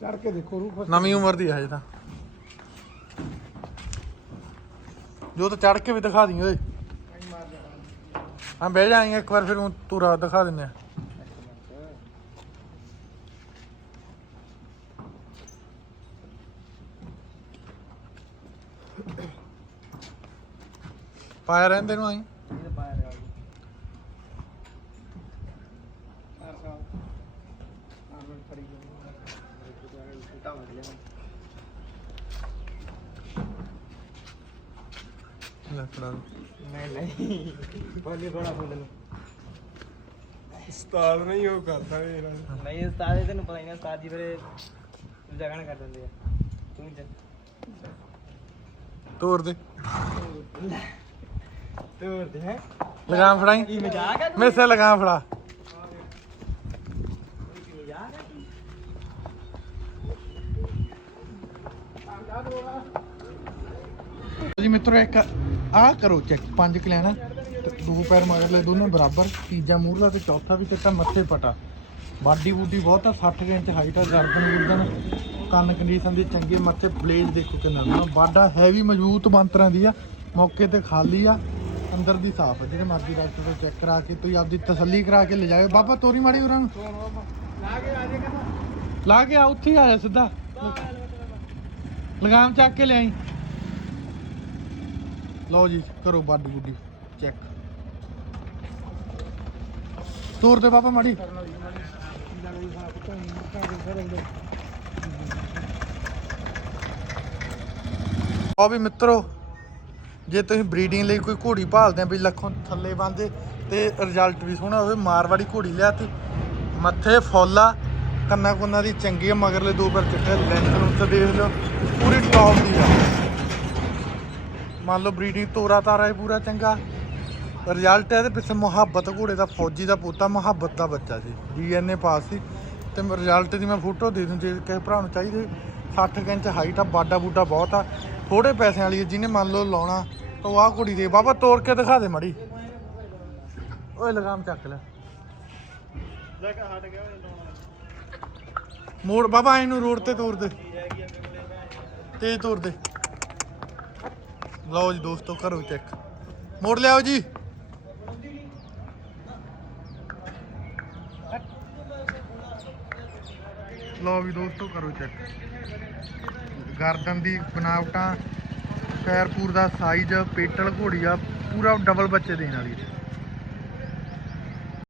ਚੜ ਕੇ ਦੇਖੋ, ਰੂਹ ਖੁਸ਼ ਨਵੀਂ ਉਮਰ ਦੀ ਹੈ ਹਜੇ ਤਾਂ। ਜੋ ਤਾਂ ਚੜ ਕੇ ਵੀ ਦਿਖਾ ਦੀ ਓਏ। ਹਾਂ, ਬਹਿ ਜਾਏਂਗੇ ਇੱਕ ਵਾਰ ਫਿਰ ਊਂ ਤੂੰ ਰਾਤ ਦਿਖਾ ਦਿੰਨੇ ਆ। ਪਾਇਆ ਰਹਿੰਦੇ ਨੂੰ ਆਈ ਲੈ ਫੜਾ। ਨਹੀਂ ਨਹੀਂ। ਬੋਲੀ ਥੋੜਾ ਬੋਲ ਨੂੰ ਉਸਤਾਦ ਨਹੀਂ ਉਹ ਕਰਦਾ ਇਹ ਇਹਨਾਂ ਨੂੰ। ਨਹੀਂ ਉਸਤਾਦ ਤੈਨੂੰ ਪਤਾ ਹੀ ਨਾ ਉਸਤਾਦ ਜੀ ਫਿਰ ਜਗਣ ਕਰ ਦਿੰਦੇ ਆ। ਤੂੰ ਚੱਲ। ਤੋੜ ਦੇ। ਤੋਰ ਦੇ ਹੈ। ਲਗਾਮ ਫੜਾਈ। ਕੀ ਮਜ਼ਾਕ ਹੈ ਮੇਰੇ ਸੇ ਲਗਾਮ ਫੜਾ। ਮਜ਼ਾਕ ਹੈ ਜੀ ਮਿੱਤਰੋ, ਇੱਕ ਆਹ ਕਰੋ ਚੈੱਕ ਪੰਜ ਕਲਿਆਣਾ ਦੋ ਪੈਰ ਮਗਰਲੇ ਦੋਨੋਂ ਬਰਾਬਰ, ਤੀਜਾ ਮੂਰਲਾ ਤੇ ਚੌਥਾ ਵੀ ਚਿੱਟਾ ਮੱਥੇ ਪਟਾ। ਬਾਡੀ ਬੂਡੀ ਬਹੁਤ ਆ 60 ਇੰਚ ਹਾਈਟ ਆ ਗਰਦਨ ਗੁਰਦਨ ਕੰਨ ਕੰਡੀਸ਼ਨ ਦੀ ਚੰਗੀ ਮੱਥੇ ਬਲੇਡ ਦੇਖੋ ਕਿੰਨਾ ਨਾ ਬਾਡਾ ਹੈਵੀ ਮਜ਼ਬੂਤ ਬੰਤਰਾਂ ਦੀ ਆ, ਮੌਕੇ ਤੇ ਖਾਲੀ ਆ, ਅੰਦਰ ਦੀ ਸਾਫ਼ ਆ, ਜਿਹੜੇ ਮਰਜ਼ੀ ਡਾਕਟਰ ਤੋਂ ਚੈੱਕ ਕਰਾ ਕੇ ਤੁਸੀਂ ਆਪਦੀ ਤਸੱਲੀ ਕਰਾ ਕੇ ਲੈ ਜਾਓ ਬਾਬਾ, ਤੋਰੀ ਮਾੜੀ ਉਹਨਾਂ ਨੂੰ। ਲਾ ਕੇ ਆ, ਉੱਥੇ ਹੀ ਆ ਜਾ ਸਿੱਧਾ। ਲਗਾਮ ਚੱਕ ਕੇ ਲਿਆਈ। ਲਓ ਜੀ, ਕਰੋ ਬਾਡੀ ਬੁੱਡੀ ਚੈੱਕ ਤੋਰ ਦੇ ਬਾਬਾ ਮਾੜੀ। ਆ ਵੀ ਮਿੱਤਰੋ, ਜੇ ਤੁਸੀਂ ਬਰੀਡਿੰਗ ਲਈ ਕੋਈ ਘੋੜੀ ਭਾਲਦੇ ਆ ਵੀ ਲੱਖੋਂ ਥੱਲੇ ਬੰਦੇ ਤੇ ਰਿਜ਼ਲਟ ਵੀ ਸੋਹਣਾ ਹੋਵੇ, ਮਾਰਵਾੜੀ ਘੋੜੀ ਲਿਆਤੀ। ਮੱਥੇ ਫੁੱਲ ਕੰਨਾਂ ਕੁੰਨਾਂ ਦੀ ਚੰਗੀ ਆ ਮਗਰਲੇ ਦੋ ਪਰ ਚਿੱਟੇ ਲੈਂਥ ਨੂੰ ਤੇ ਦੇਖ ਲਓ। ਪੂਰੀ ਟੌਪ ਦੀ ਆ। ਮੰਨ ਲਓ ਬਰੀਡਿੰਗ ਤੋਰਾ ਤਾਰਾ ਹੈ ਪੂਰਾ ਚੰਗਾ। ਰਿਜ਼ਲਟ ਹੈ ਤੇ ਪਿੱਛੇ ਮੁਹੱਬਤ ਘੋੜੇ ਦਾ ਫੌਜੀ ਦਾ ਪੋਤਾ ਮੁਹੱਬਤ ਦਾ ਬੱਚਾ ਸੀ ਡੀਐਨਏ ਪਾਸ ਸੀ। ਤੇ ਰਿਜ਼ਲਟ ਦੀ ਮੈਂ ਫੋਟੋ ਦੇ ਦੂੰ ਜੇ ਕਿਸੇ ਭਰਾ ਨੂੰ ਚਾਹੀਦੇ। 60 ਕੁ ਇੰਚ ਹਾਈਟ ਆ ਬਾਡਾ ਬੂਡਾ ਬਹੁਤ ਆ। ਥੋੜੇ ਪੈਸਿਆਂ ਵਾਲੀ ਹੈ, ਜਿਹਨੇ ਮੰਨ ਲਓ ਲਾਉਣਾ ਤਾਂ ਆਹ ਘੋੜੀ ਦੇ। ਬਾਬਾ ਤੋੜ ਕੇ ਦਿਖਾ ਦੇ ਮੜੀ। ਓਏ ਲਗਾਮ ਚੱਕ ਲੈ। ਲੈ ਕੇ ਹਟ ਗਿਆ ਮੋੜ ਬਾਬਾ ਇਹਨੂੰ ਰੋਡ ਤੇ ਤੋੜ ਦੇ। ਤੇਜ਼ ਤੋਰ ਦੇ। ਲਓ ਜੀ ਦੋਸਤੋ, ਕਰੋ ਚੈੱਕ ਮੋੜ ਲਿਆਓ ਜੀ। ਲਓ ਵੀ ਦੋਸਤੋ, ਕਰੋ ਚੈੱਕ ਗਰਦਨ ਦੀ ਬਨਾਵਟਾਂ ਪੈਰਪੂਰ ਦਾ ਸਾਈਜ਼ ਪੇਟਲ ਘੋੜੀ ਆ ਪੂਰਾ ਡਬਲ ਬੱਚੇ ਦੇਣ ਵਾਲੀ।